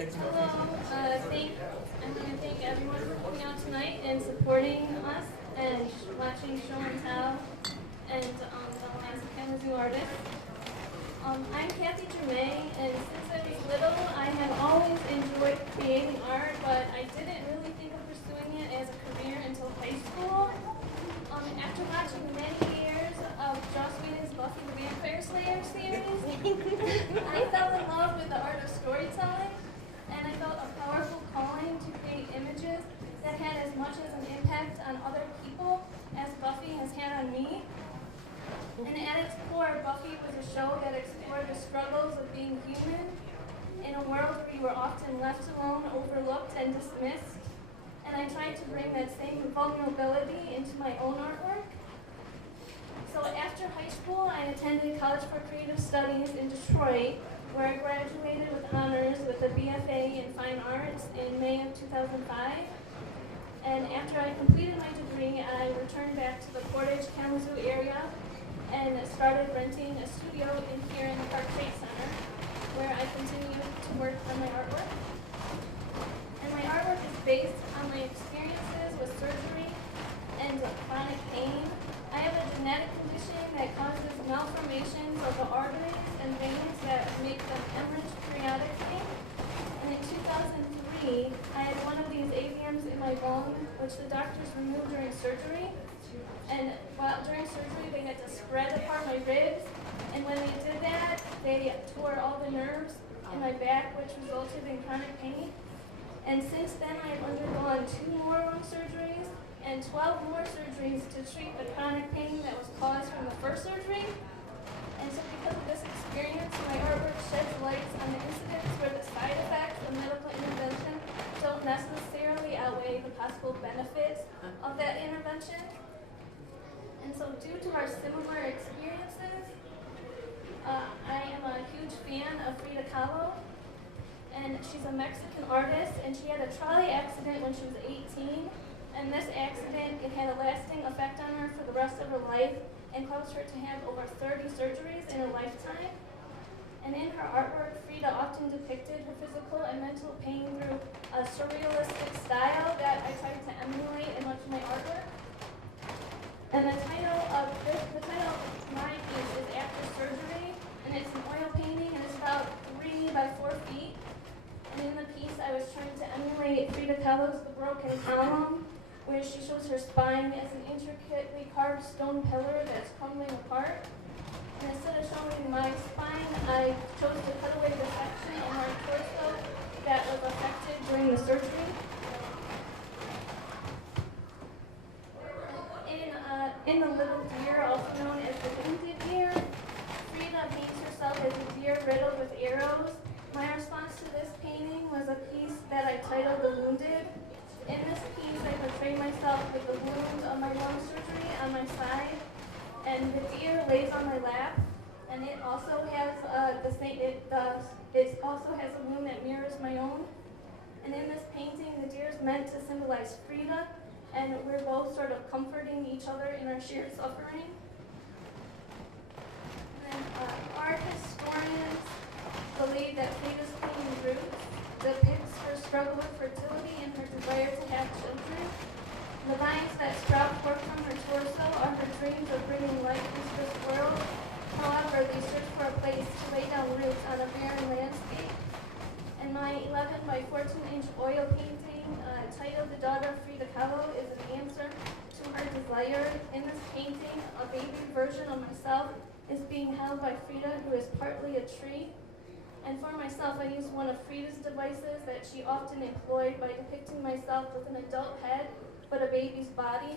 I'm going to thank everyone for coming out tonight and supporting us and watching Show and Tell and the Alliance of Kalamazoo Artists. I'm Cathy Germay, and since I was little, I have always enjoyed creating art, but I didn't really think of pursuing it as a career until high school. After watching many years of Joss Whedon's Buffy the Vampire Slayer series, I fell in love with the art of storytelling, and I felt a powerful calling to create images that had as much as an impact on other people as Buffy has had on me. And at its core, Buffy was a show that explored the struggles of being human in a world where you were often left alone, overlooked, and dismissed. And I tried to bring that same vulnerability into my own artwork. So after high school, I attended College for Creative Studies in Detroit, where I graduated with honors with a BFA in Fine Arts in May of 2005. And after I completed my degree, I returned back to the Portage, Kalamazoo area and started renting a studio here in the Park Trade Center, where I continue to work on my artwork. And my artwork is based on my experiences with surgery and chronic pain. I have a genetic condition that causes malformations of the arteries and veins that make them hemorrhage periodically. And in 2003, I had one of these AVMs in my bone, which the doctors removed during surgery. And during surgery, they had to spread apart my ribs. And when they did that, they tore all the nerves in my back, which resulted in chronic pain. And since then, I have undergone 2 more lung surgeries and 12 more surgeries to treat the chronic pain that was caused from the first surgery. And so because of this experience, my artwork sheds light on the incidents where the side effects of medical intervention don't necessarily outweigh the possible benefits of that intervention. And so due to our similar experiences, I am a huge fan of Frida Kahlo. And she's a Mexican artist, and she had a trolley accident when she was 18. And this accident, it had a lasting effect on her for the rest of her life and caused her to have over 30 surgeries in her lifetime. And in her artwork, Frida often depicted her physical and mental pain through a surrealistic style that I tried to emulate in much of my artwork. And the title of my piece is After Surgery, and it's an oil painting, and it's about 3 by 4 feet. And in the piece, I was trying to emulate Frida Kahlo's The Broken Column, where she shows her spine as an intricately carved stone pillar that's crumbling apart. And instead of showing my spine, I chose to cut away the section of my torso that was affected during the surgery. In The Little Deer, also known as the Wounded Deer, Frida paints herself as a deer riddled with arrows. My response to this painting was a piece that I titled The Wounded. In this piece, I portray myself with the wound of my lung surgery on my side, and the deer lays on my lap, and it also has it also has a wound that mirrors my own. And in this painting, the deer is meant to symbolize Frida, and we're both sort of comforting each other in our shared suffering. And then art historians believe that Frida's painting roots depicts her struggle with fertility and her desire to have children. The vines that sprout forth from her torso are her dreams of bringing life into this world. However, they search for a place to lay down roots on a barren landscape. And my 11 by 14-inch oil painting titled The Daughter of Frida Kahlo is an answer to her desire. In this painting, a baby version of myself is being held by Frida, who is partly a tree. And for myself, I used one of Frida's devices that she often employed by depicting myself with an adult head, but a baby's body.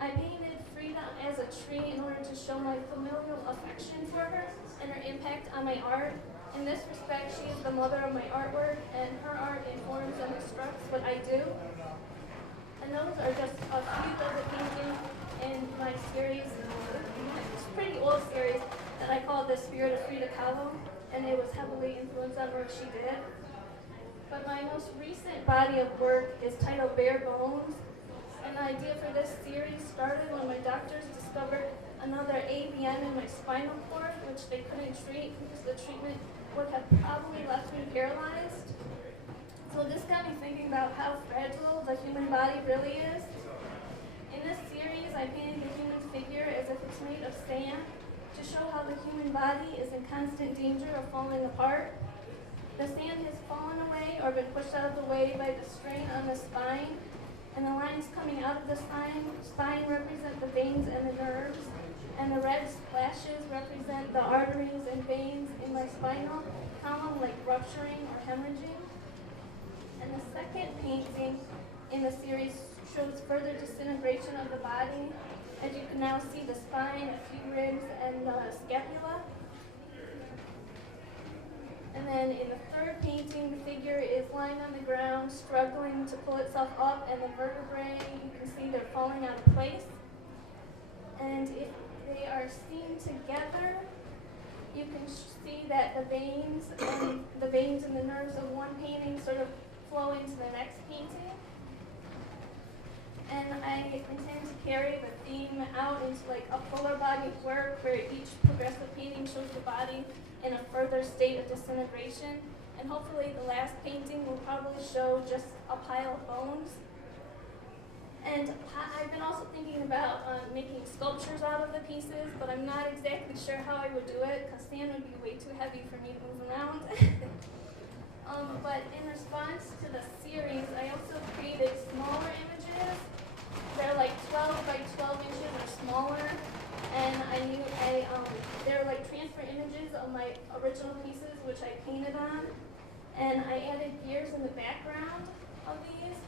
I painted Frida as a tree in order to show my familial affection for her and her impact on my art. In this respect, she is the mother of my artwork, and her art informs and instructs what I do. And those are just a few of the paintings in my series. It's a pretty old series that I called The Spirit of Frida Kahlo, and it was heavily influenced on work she did. But my most recent body of work is titled Bare Bones, and the idea for this series started when my doctors discovered another AVN in my spinal cord, which they couldn't treat because the treatment would have probably left me paralyzed. So this got me thinking about how fragile the human body really is. In this series, I painted the human figure as if it's made of sand to show how the human body is in constant danger of falling apart. The sand has fallen away or been pushed out of the way by the strain on the spine, and the lines coming out of the spine represent the veins and the nerves, and the red splashes represent the arteries and veins in my spinal column, like rupturing or hemorrhaging. And the second painting in the series shows further disintegration of the body, as you can now see the spine, a few ribs, and the scapula. And then in the third painting, the figure is lying on the ground, struggling to pull itself up, and the vertebrae, you can see they're falling out of place. And if they are seen together, you can see that the veins and the nerves of one painting sort of flow into the next painting. And I intend to carry the theme out into like a fuller body of work where each progressive painting shows the body in a further state of disintegration. And hopefully the last painting will probably show just a pile of bones. And I've been also thinking about making sculptures out of the pieces, but I'm not exactly sure how I would do it because sand would be way too heavy for me to move around. But in response to the series, I also created smaller images. They're like 12 by 12 inches or smaller, and they're like transfer images of my original pieces, which I painted on. And I added gears in the background of these,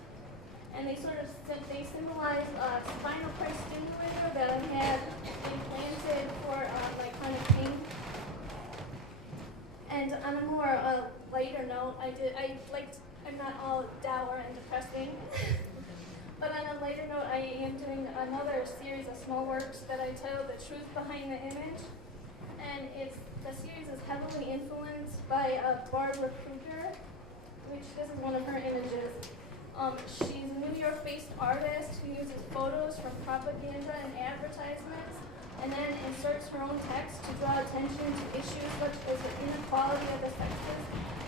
and they symbolize a spinal cord stimulator that I had implanted for my chronic pain. And on a more lighter note, I'm not all dour and depressing, but on a lighter note, I am doing another series of small works that I tell the truth behind the image. And the series is heavily influenced by Barbara Kruger, which this is one of her images. She's a New York-based artist who uses photos from propaganda and advertisements, and then inserts her own text to draw attention to issues such as the inequality of the sexes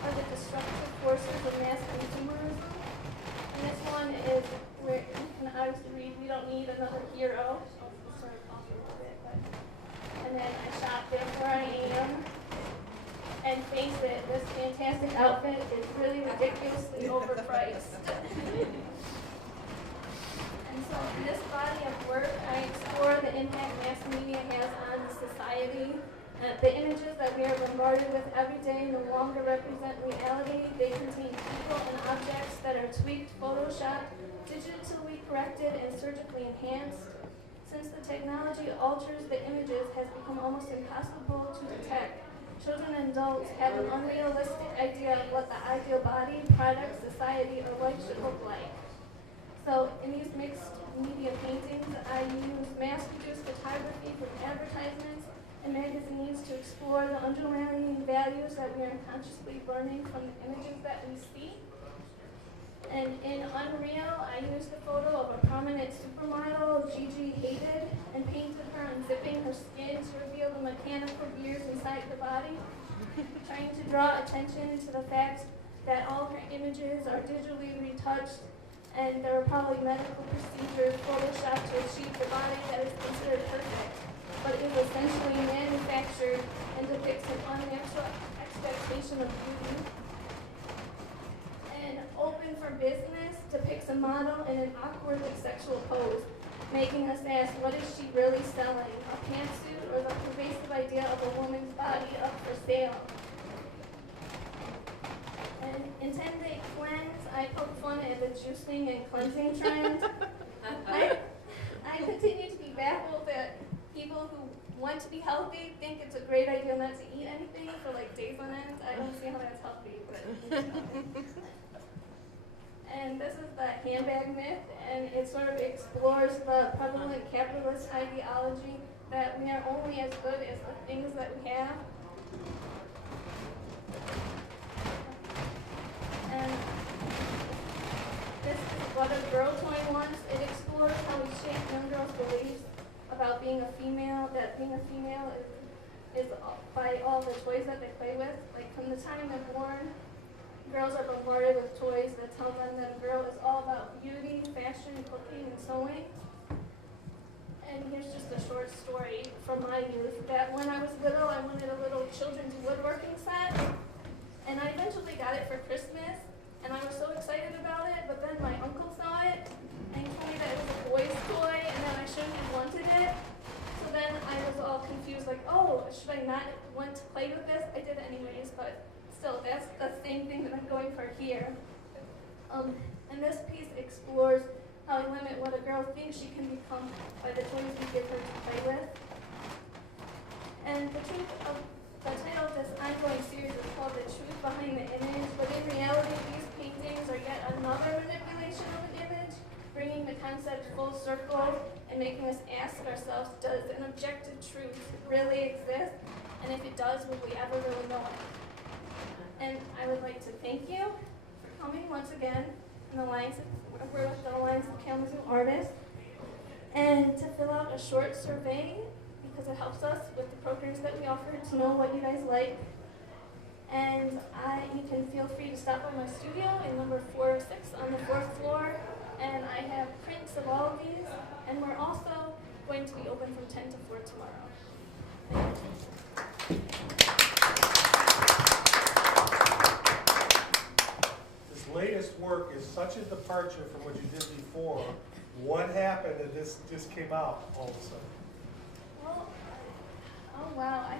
or the destructive forces of mass consumerism. And this one is where you can obviously read, "We don't need another hero." I'll sort of off a little bit, but. And then I shot "Therefore I Am." And face it, this fantastic outfit is really ridiculously overpriced. And so in this body of work, I explore the impact mass media has on society. The images that we are bombarded with every day no longer represent reality. They contain people and objects that are tweaked, photoshopped, digitally corrected, and surgically enhanced. Since the technology alters the images has become almost impossible to detect, children and adults have an unrealistic idea of what the ideal body, product, society, or life should look like. So in these mixed media paintings, I use mass-produced photography from advertisements and magazines to explore the underlying values that we are unconsciously learning from the images that we see. And in Unreal, I used a photo of a prominent supermodel, Gigi Hadid, and painted her unzipping her skin to reveal the mechanical gears inside the body, trying to draw attention to the fact that all her images are digitally retouched, and there are probably medical procedures photoshopped to achieve the body that is considered perfect, but is essentially manufactured and depicts an unnatural expectation of beauty. And Open for Business depicts a model in an awkwardly sexual pose, making us ask, what is she really selling, a pantsuit or the pervasive idea of a woman's body up for sale? And in 10-Day Cleanse, I poke fun at the juicing and cleansing trend. I continue to be baffled that people who want to be healthy think it's a great idea not to eat anything for like days on end. I don't see how that's healthy, but and this is the handbag myth, and it sort of explores the prevalent capitalist ideology that we are only as good as the things that we have. And this is What a Girl Toy Wants. It explores how we shape young girls' beliefs about being a female, that being a female is by all the toys that they play with. Like from the time they're born, girls are bombarded with toys that tell them that a girl is all about beauty, fashion, cooking, and sewing. And here's just a short story from my youth, that when I was little, I wanted a little children's woodworking set, and I eventually got it for Christmas, and I was so excited about it, but then my uncle saw it, and he told me that it was a boy's toy, and that I shouldn't have wanted it. So then I was all confused, like, oh, should I not want to play with this? I did it anyways, but still, that's the same thing that I'm going for here. And this piece explores how we limit what a girl thinks she can become by the toys we give her to play with. And the title of this ongoing series is called The Truth Behind the Image, but in reality, these paintings are yet another manipulation of an image, bringing the concept full circle and making us ask ourselves, does an objective truth really exist? And if it does, will we ever really know it? And I would like to thank you for coming once again. We're with the Alliance of Kalamazoo Artists, and to fill out a short survey because it helps us with the programs that we offer to know what you guys like. And you can feel free to stop by my studio in number 406 on the 4th floor, and I have prints of all of these, and we're also going to be open from 10 to 4 tomorrow. Thank you. Latest work is such a departure from what you did before. What happened that this just came out all of a sudden? Well, oh wow,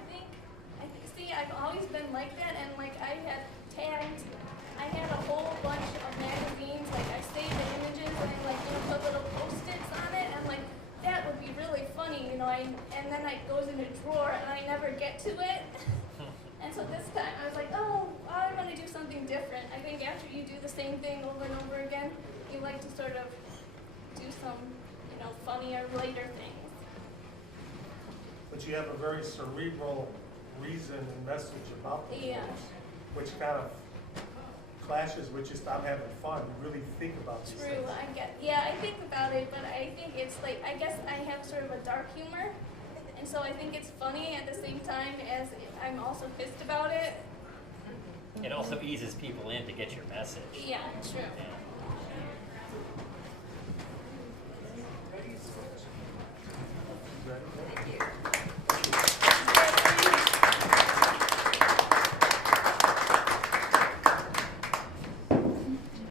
see, I've always been like that, and like I had a whole bunch of magazines, like I saved the images and like put little post-its on it, and like that would be really funny, and then it goes in a drawer and I never get to it. And so this time I was like, oh, I want to do something different. I think after you do the same thing over and over again, you like to sort of do some, funnier, lighter things. But you have a very cerebral reason and message about the books, which kind of clashes with just I'm having fun. You really think about these things. True, I think about it, but I think it's like, I guess I have sort of a dark humor. And so I think it's funny at the same time as I'm also pissed about it. It also eases people in to get your message. Yeah, true. Yeah.